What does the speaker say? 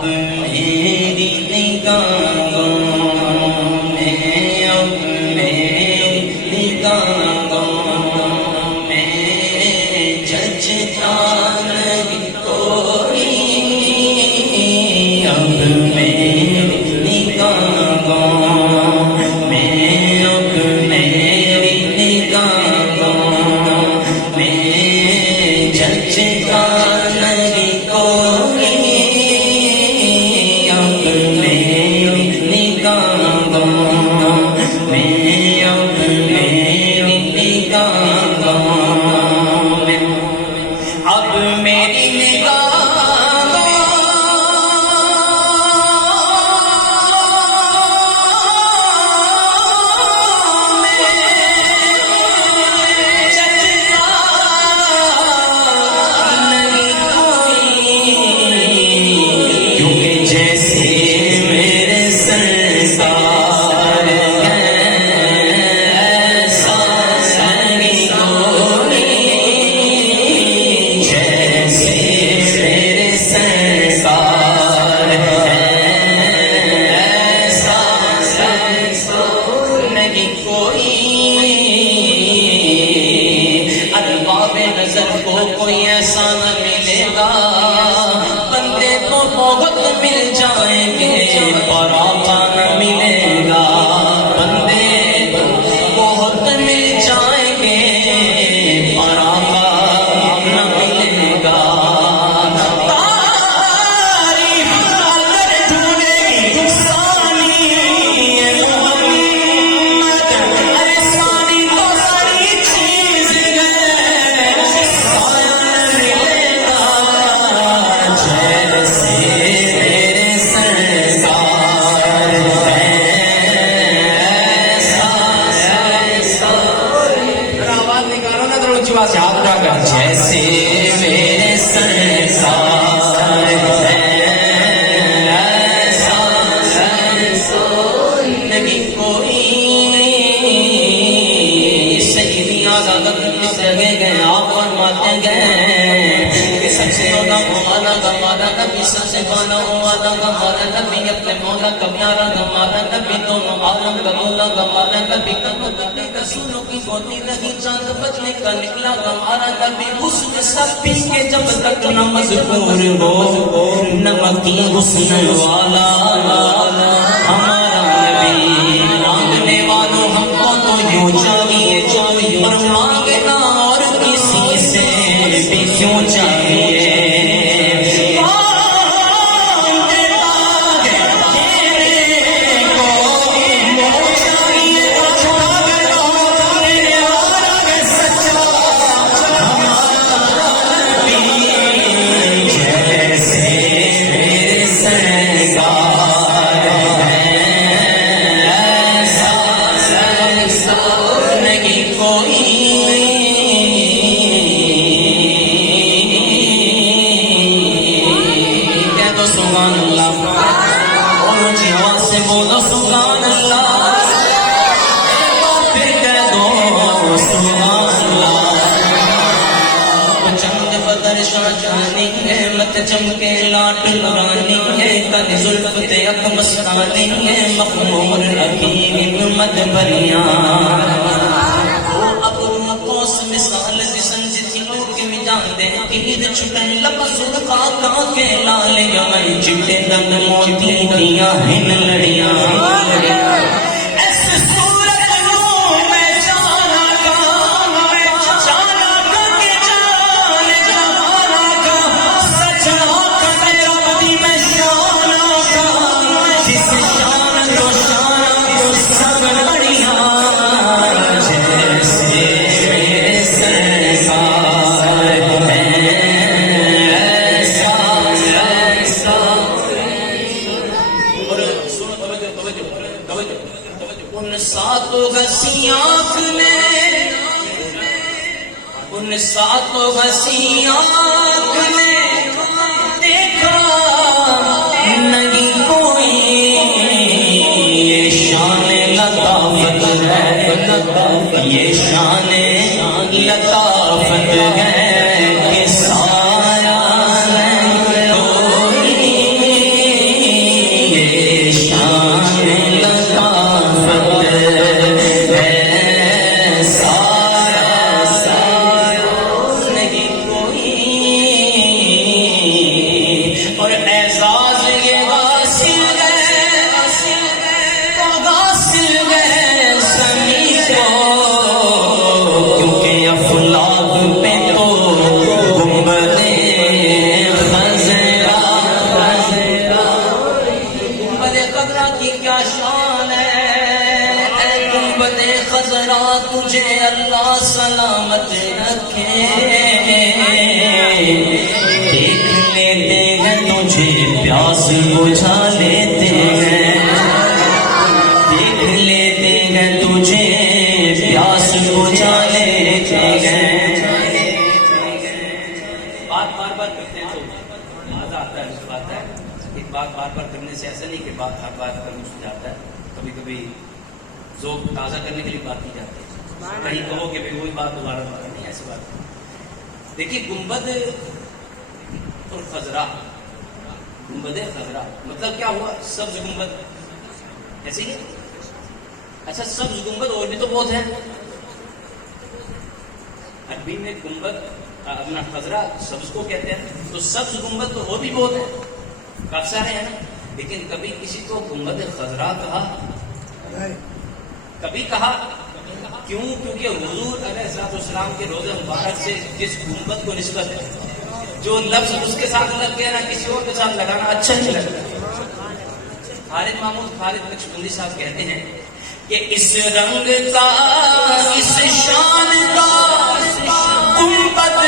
اب میری نگاہوں میں، اب میری نگاہوں میں جچتا نہیں کوئی، اب میری نگاہوں میں، اب میری نگاہوں میں جچتا نہیں کوئی، اب میری نگاہوں میں، اب میری نگاہوں میں، اب میری کوئی ایسا نہ ملے گا، بندے کو بہت مل جائیں گے پر آقا نہ ملے گا، بندے بہت مل جائیں گے پر آقا نہ ملے گا۔ تعریف اگر ڈھونڈے گی ثانی محمد، ارے ثانی تو بڑی چیز ہے، جیسے میرے سرکار نہیں کوئی، سیدی آزادہ لگے گئے آپ فرماتے گئے کہ سب سے زیادہ ہمارا گمارا نبی، سب سے بالا ہمارا گمارا نبی، اپنے مولا کا پیارا گمارا نبی، دونوں عالم کا مولا گمارا نبی، کرنے رسولوں کی گودی رہی چاند بجنے کا نکلا گمارا نبی، حسن سب پی کے جب تک نہ مذکور ہو، نمکی حسن والا ہمارا نبی، مانگنے والوں ہم کو تو یوں چاہیے پر مانگنا اور کسی سے بھی کیوں چاہیے، چمکے لاٹ رانی ہے، تن زلف تک مستانی ہے، مخمور حکیم ابن مدبریاں، وہ ابو قوس مثال جسن جتنی لوگ کے مجان دے پیر چھٹن لفظ خاکا کے لال یمن چٹے دن موتی دیا ہن لڑیاں، ان ساتوں ہنسی آنکھ نے دیکھا نہیں کوئی، یہ شان لطافت ہے، یہ شان لطافت ہے کہ سایہ نہیں کوئی، دیکھ لیتے ہیں تجھے پیاس بجھا لیتے ہیں، دیکھ لیتے ہیں تجھے پیاس بجھا لیتے ہیں۔ بات بار بار کرتے ہیں تو مزہ آتا ہے، لطف آتا ہے۔ ایک بات بار بار کرنے سے ایسا نہیں کہ بات ہر بات کرنے سے جاتا ہے، کبھی کبھی ذوق تازہ کرنے کے لیے بات کی جاتی ہے، کہیں کہو کہ بھائی وہی بات دوبارہ نہیں، ایسی بات نہیں۔ دیکھیے گنبد اور خضرا، گنبد خضرا مطلب کیا ہوا؟ سبز گنبد، ایسے ہی ہے۔ اچھا سبز گنبد اور بھی تو بہت ہے، عربی میں گنبد اپنا خضرا سبز کو کہتے ہیں، تو سبز گنبد تو اور بھی بہت ہے، کافی سارے ہیں نا، لیکن کبھی کسی کو گنبد خضرا کہا، کبھی کہا کیوں؟ کیونکہ حضور علیہ السلام کے روزہ مبارک سے جس گنبد کو نسبت ہے، جو لفظ اس کے ساتھ لگ گیا نا، کسی اور کے ساتھ لگانا اچھا نہیں لگتا۔ خالد محمود خالد نقشبندی صاحب کہتے ہیں کہ اس رنگ کا اس شان کا گنبد